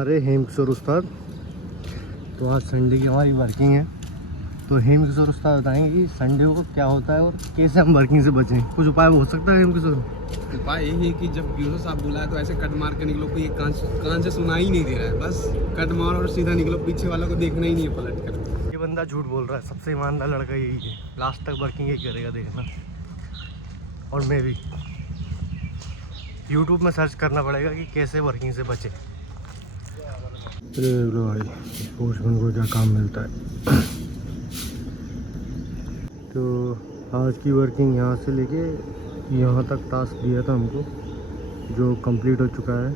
हमारे हेमकिशोर उस्ताद। तो आज संडे की हमारी वर्किंग है, तो हेमकिशोर उस्ताद बताएंगे कि संडे को क्या होता है और कैसे हम वर्किंग से बचें। कुछ उपाय हो सकता है हेमकिशोर? उपाय यही है कि जब ब्यूरो साहब बुलाए तो ऐसे कट मार के निकलो, कोई कान से सुना ही नहीं दे रहा है, बस कट मारो और सीधा निकलो, पीछे वालों को देखना ही नहीं है पलट कर। ये बंदा झूठ बोल रहा है, सबसे ईमानदार लड़का यही है, लास्ट तक वर्किंग यही करेगा, देखना। और मैं भी यूट्यूब में सर्च करना पड़ेगा कि कैसे वर्किंग से बचे। लो भाई, स्पोर्ट्समैन को क्या काम मिलता है। तो आज की वर्किंग यहाँ से लेके यहाँ तक टास्क दिया था हमको, जो कंप्लीट हो चुका है।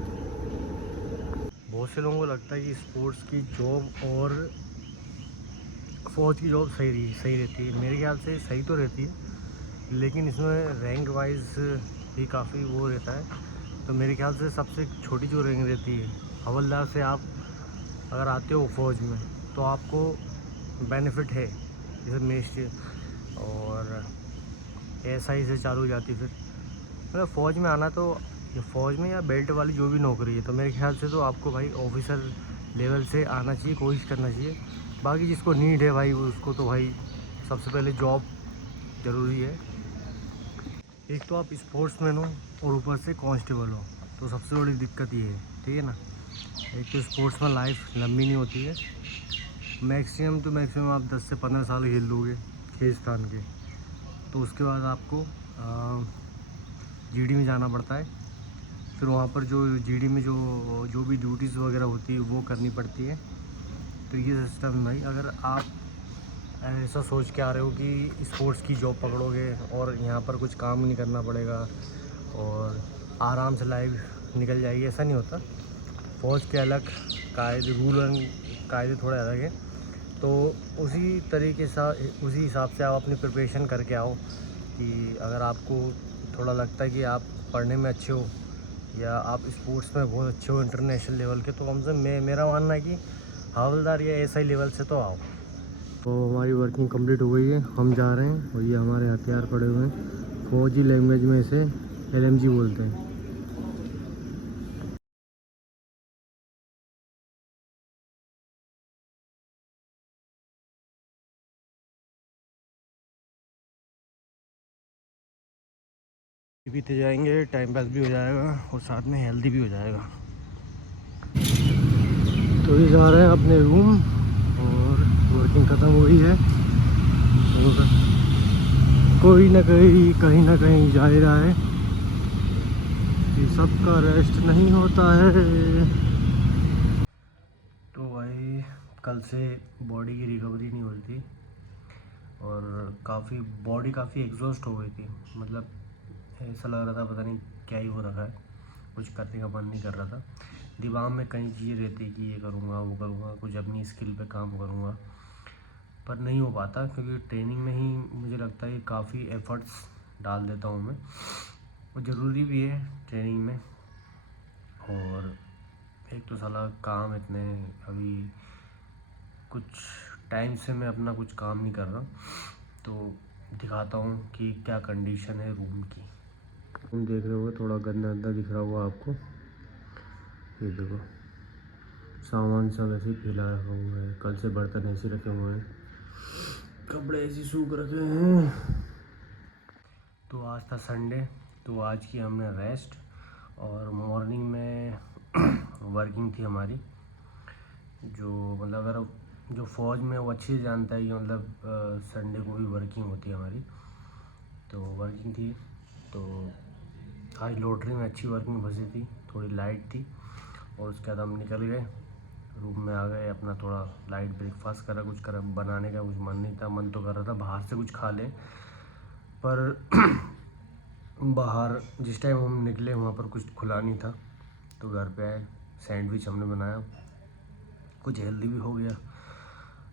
बहुत से लोगों को लगता है कि स्पोर्ट्स की जॉब और फौज की जॉब सही रहती है। मेरे ख्याल से सही तो रहती है, लेकिन इसमें रैंक वाइज भी काफ़ी वो रहता है। तो मेरे ख्याल से सबसे छोटी जो रैंक रहती है, हवलदार से आप अगर आते हो फ़ौज में तो आपको बेनिफिट है, जैसे मेष और एसआई से चालू हो जाती। फिर मतलब फ़ौज में आना तो, या फ़ौज में या बेल्ट वाली जो भी नौकरी है, तो मेरे ख्याल से तो आपको भाई ऑफिसर लेवल से आना चाहिए, कोशिश करना चाहिए। बाकी जिसको नीड है भाई उसको तो भाई सबसे पहले जॉब ज़रूरी है। एक तो आप स्पोर्ट्समैन हो और ऊपर से कांस्टेबल हो, तो सबसे बड़ी दिक्कत ये है, ठीक है ना। एक तो स्पोर्ट्समैन लाइफ लंबी नहीं होती है, मैक्सिमम टू मैक्सिमम आप 10 से 15 साल खेल लोगे खेल स्थान के। तो उसके बाद आपको जीडी में जाना पड़ता है। फिर वहाँ पर जो जीडी में जो भी ड्यूटीज़ वगैरह होती है वो करनी पड़ती है। तो ये सिस्टम है भाई। अगर आप ऐसा सोच के आ रहे हो कि स्पोर्ट्स की जॉब पकड़ोगे और यहाँ पर कुछ काम नहीं करना पड़ेगा और आराम से लाइफ निकल जाएगी, ऐसा नहीं होता। फ़ौज के अलग कायदे, रूल एंड कायदे थोड़े अलग हैं। तो उसी हिसाब से आप अपनी प्रिपरेशन करके आओ। कि अगर आपको थोड़ा लगता है कि आप पढ़ने में अच्छे हो या आप स्पोर्ट्स में बहुत अच्छे हो इंटरनेशनल लेवल के, तो कम से मेरा मानना है कि हवलदार या एसआई लेवल से तो आओ। तो हमारी वर्किंग कंप्लीट हो गई है, हम जा रहे हैं। और ये हमारे हथियार पड़े हुए हैं, फौजी लैंग्वेज में इसे एलएमजी बोलते हैं। पीते जाएंगे, टाइम पास भी हो जाएगा और साथ में हेल्दी भी हो जाएगा। तो ये जा रहे हैं अपने रूम और वर्किंग ख़त्म हुई है। और कोई ना कहीं ना कहीं जा ही रहा है कि सबका रेस्ट नहीं होता है। तो भाई कल से बॉडी की रिकवरी नहीं हो रही थी और बॉडी काफ़ी एग्जॉस्ट हो गई थी। मतलब ऐसा लग रहा था पता नहीं क्या ही हो रखा है, कुछ करने का मन नहीं कर रहा था। दिमाग में कई चीज़ें रहती कि ये करूँगा वो करूँगा, कुछ अपनी स्किल पे काम करूँगा, पर नहीं हो पाता क्योंकि ट्रेनिंग में ही मुझे लगता है कि काफ़ी एफ़र्ट्स डाल देता हूँ मैं। वो ज़रूरी भी है ट्रेनिंग में। और एक तो साला काम इतने, अभी कुछ टाइम से मैं अपना कुछ काम नहीं कर रहा, तो दिखाता हूँ कि क्या कंडीशन है रूम की। तुम देख रहे हो थोड़ा गंदा गंदा दिख रहा होगा आपको, ये देखो सामान सब ऐसे ही फैला रखा हुआ है, कल से बर्तन ऐसे रखे हुए हैं, कपड़े ऐसे सूख रखे हैं। तो आज था संडे, तो आज की हमने रेस्ट और मॉर्निंग में वर्किंग थी हमारी। जो मतलब अगर जो फ़ौज में वो अच्छे से जानता है कि मतलब संडे को भी वर्किंग होती है हमारी, तो वर्किंग थी। तो आज लॉटरी में अच्छी वर्किंग फंसी थी, थोड़ी लाइट थी। और उसके बाद हम निकल गए, रूम में आ गए, अपना थोड़ा लाइट ब्रेकफास्ट करा, कुछ करा, बनाने का कुछ मन नहीं था। मन तो कर रहा था बाहर से कुछ खा लें, पर बाहर जिस टाइम हम निकले वहाँ पर कुछ खुला नहीं था। तो घर पे आए, सैंडविच हमने बनाया, कुछ हेल्दी भी हो गया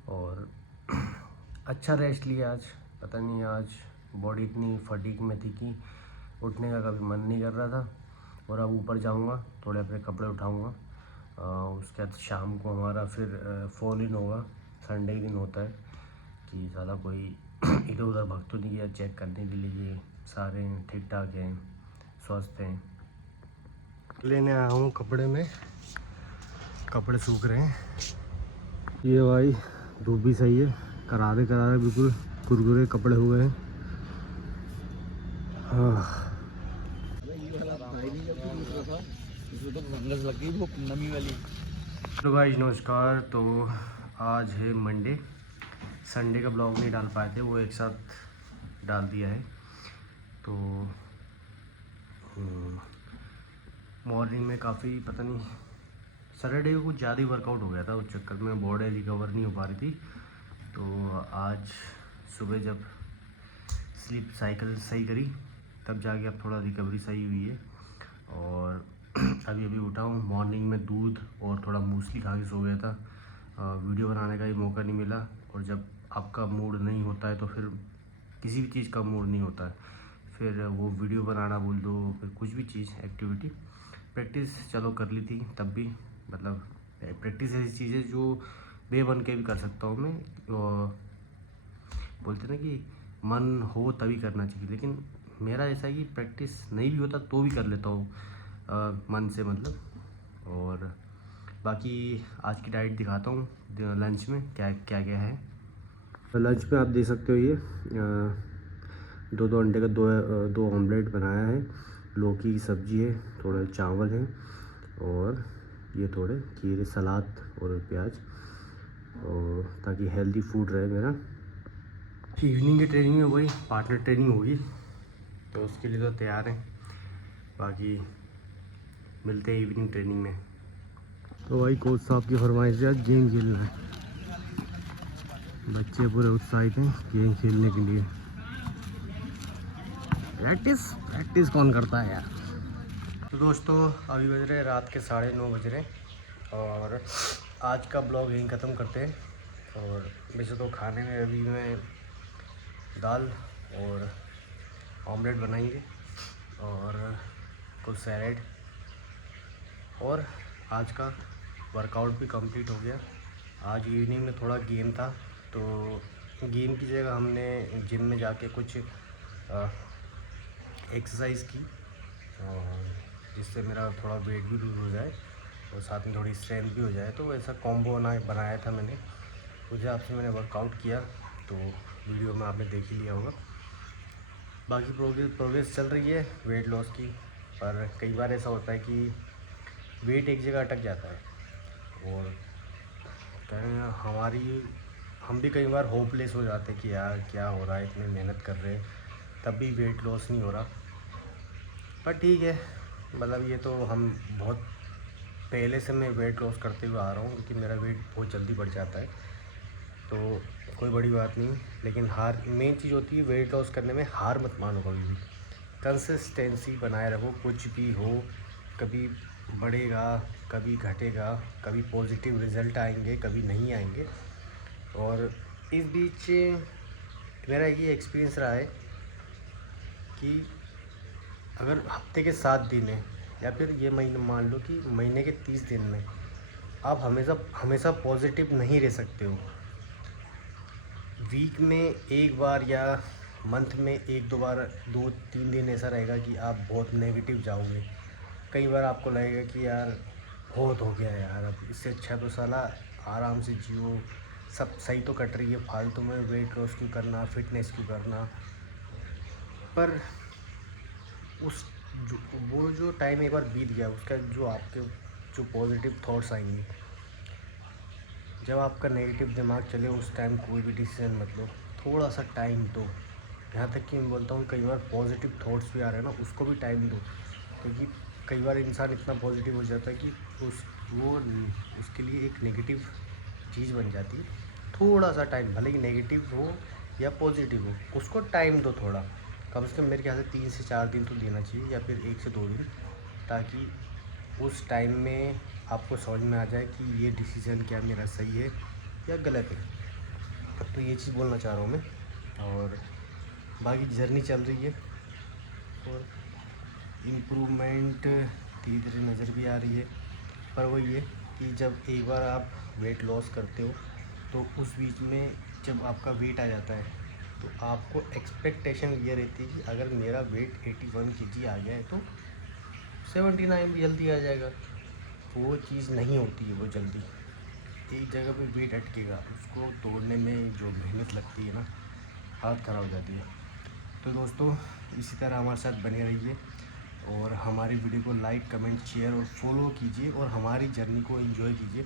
और अच्छा रेस्ट लिया आज। पता नहीं आज बॉडी इतनी फटीग में थी कि उठने का कभी मन नहीं कर रहा था। और अब ऊपर जाऊंगा, थोड़े अपने कपड़े उठाऊंगा, उसके बाद शाम को हमारा फिर फॉल इन होगा। संडे के दिन होता है कि साला कोई इधर उधर भग तो नहीं गया, चेक करने के लिए कि सारे ठीक ठाक हैं, स्वस्थ हैं। लेने आया हूँ कपड़े में कपड़े सूख रहे हैं। ये भाई धूप भी सही है, करारे करारे बिल्कुल कुरकुरे कपड़े हुए हैं। हाँ तो भाई नमस्कार। तो आज है मंडे, संडे का ब्लॉग नहीं डाल पाए थे, वो एक साथ डाल दिया है। तो मॉर्निंग में काफ़ी पता नहीं सैटरडे को कुछ ज़्यादा ही वर्कआउट हो गया था, उस चक्कर में बॉडी रिकवर नहीं हो पा रही थी। तो आज सुबह जब स्लीप साइकिल सही करी तब जाके अब थोड़ा रिकवरी सही हुई है। और अभी अभी उठा हूँ। मॉर्निंग में दूध और थोड़ा मूसली खा के सो गया था। वीडियो बनाने का भी मौका नहीं मिला, और जब आपका मूड नहीं होता है तो फिर किसी भी चीज़ का मूड नहीं होता है, फिर वो वीडियो बनाना बोल दो, फिर कुछ भी चीज़ एक्टिविटी। प्रैक्टिस चलो कर ली थी तब भी, मतलब प्रैक्टिस ऐसी चीज़ है जो बे बन के भी कर सकता हूँ मैं। और बोलते ना कि मन हो तभी करना चाहिए, लेकिन मेरा ऐसा है कि प्रैक्टिस नहीं भी होता तो भी कर लेता हूँ मन से, मतलब। और बाकी आज की डाइट दिखाता हूँ लंच में क्या क्या क्या है। लंच में आप देख सकते हो ये दो अंडे का दो ऑमलेट बनाया है, लौकी की सब्ज़ी है, थोड़ा चावल है, और ये थोड़े खीरे, सलाद और प्याज, और ताकि हेल्दी फूड रहे मेरा। इवनिंग की ट्रेनिंग में वही पार्टनर ट्रेनिंग होगी, तो उसके लिए तो तैयार हैं। बाकी मिलते हैं इवनिंग ट्रेनिंग में। तो भाई कोच साहब की फरमाइश से आज गेम खेलना है। बच्चे पूरे उत्साहित हैं गेम खेलने के लिए। प्रैक्टिस कौन करता है यार। तो दोस्तों अभी बज रहे रात के 9:30 बज रहे, और आज का ब्लॉग यहीं ख़त्म करते हैं। और वैसे तो खाने में अभी मैं दाल और ऑमलेट बनाएंगे और कुछ सैलेड, और आज का वर्कआउट भी कंप्लीट हो गया। आज इवनिंग में थोड़ा गेम था, तो गेम की जगह हमने जिम में जाके कुछ एक्सरसाइज की, और जिससे मेरा थोड़ा वेट भी लूज़ हो जाए और साथ में थोड़ी स्ट्रेंथ भी हो जाए। तो ऐसा कॉम्बो बनाया था मैंने, उस हिसाब से मैंने वर्कआउट किया। तो वीडियो में आपने देख ही लिया होगा। बाकी प्रोग्रेस चल रही है वेट लॉस की, पर कई बार ऐसा होता है कि वेट एक जगह अटक जाता है, और हम भी कई बार होपलेस हो जाते हैं कि यार क्या हो रहा है, इतनी मेहनत कर रहे हैं तब भी वेट लॉस नहीं हो रहा। पर ठीक है, मतलब ये तो हम बहुत पहले से मैं वेट लॉस करते हुए आ रहा हूँ, क्योंकि मेरा वेट बहुत जल्दी बढ़ जाता है, तो कोई बड़ी बात नहीं। लेकिन मेन चीज़ होती है वेट लॉस करने में, हार मत मानो कभी भी, कंसिस्टेंसी बनाए रखो। कुछ भी हो, कभी बढ़ेगा, कभी घटेगा, कभी पॉजिटिव रिज़ल्ट आएंगे, कभी नहीं आएंगे। और इस बीच मेरा ये एक्सपीरियंस रहा है कि अगर हफ्ते के 7 दिन है, या फिर ये महीने मान लो कि महीने के 30 दिन में आप हमेशा पॉजिटिव नहीं रह सकते हो। वीक में एक बार या मंथ में 1-2 बार, 2-3 दिन ऐसा रहेगा कि आप बहुत नेगेटिव जाओगे। कई बार आपको लगेगा कि यार बहुत हो गया यार, अब इससे अच्छा तो साला आराम से जियो, सब सही तो कट रही है, फालतू में वेट लॉस क्यों करना, फिटनेस क्यों करना। पर वो जो टाइम एक बार बीत गया, उसका जो आपके जो पॉजिटिव थॉट्स आएंगे, जब आपका नेगेटिव दिमाग चले उस टाइम कोई भी डिसीजन मत लो, थोड़ा सा टाइम दो। यहाँ तक कि मैं बोलता हूँ कई बार पॉजिटिव थॉट्स भी आ रहे हैं ना, उसको भी टाइम दो, क्योंकि कई बार इंसान इतना पॉजिटिव हो जाता है कि उसके लिए एक नेगेटिव चीज़ बन जाती है। थोड़ा सा टाइम, भले ही नेगेटिव हो या पॉजिटिव हो, उसको टाइम दो थोड़ा, कम से कम मेरे ख्याल से 3 से 4 दिन तो देना चाहिए, या फिर 1 से 2 दिन, ताकि उस टाइम में आपको समझ में आ जाए कि ये डिसीज़न क्या मेरा सही है या गलत है। तो ये चीज़ बोलना चाह रहा हूँ मैं। और बाकी जर्नी चल रही है, और इम्प्रूवमेंट धीरे धीरे नज़र भी आ रही है। पर वो ये कि जब एक बार आप वेट लॉस करते हो, तो उस बीच में जब आपका वेट आ जाता है, तो आपको एक्सपेक्टेशन ये रहती है कि अगर मेरा वेट 81 kg आ गया है तो 79 भी जल्दी आ जाएगा। वो चीज़ नहीं होती है वो जल्दी। एक जगह पे वेट अटकेगा, उसको तोड़ने में जो मेहनत लगती है ना, हालत ख़राब हो जाती है। तो दोस्तों इसी तरह हमारे साथ बने रहिए और हमारी वीडियो को लाइक, कमेंट, शेयर और फॉलो कीजिए और हमारी जर्नी को एंजॉय कीजिए।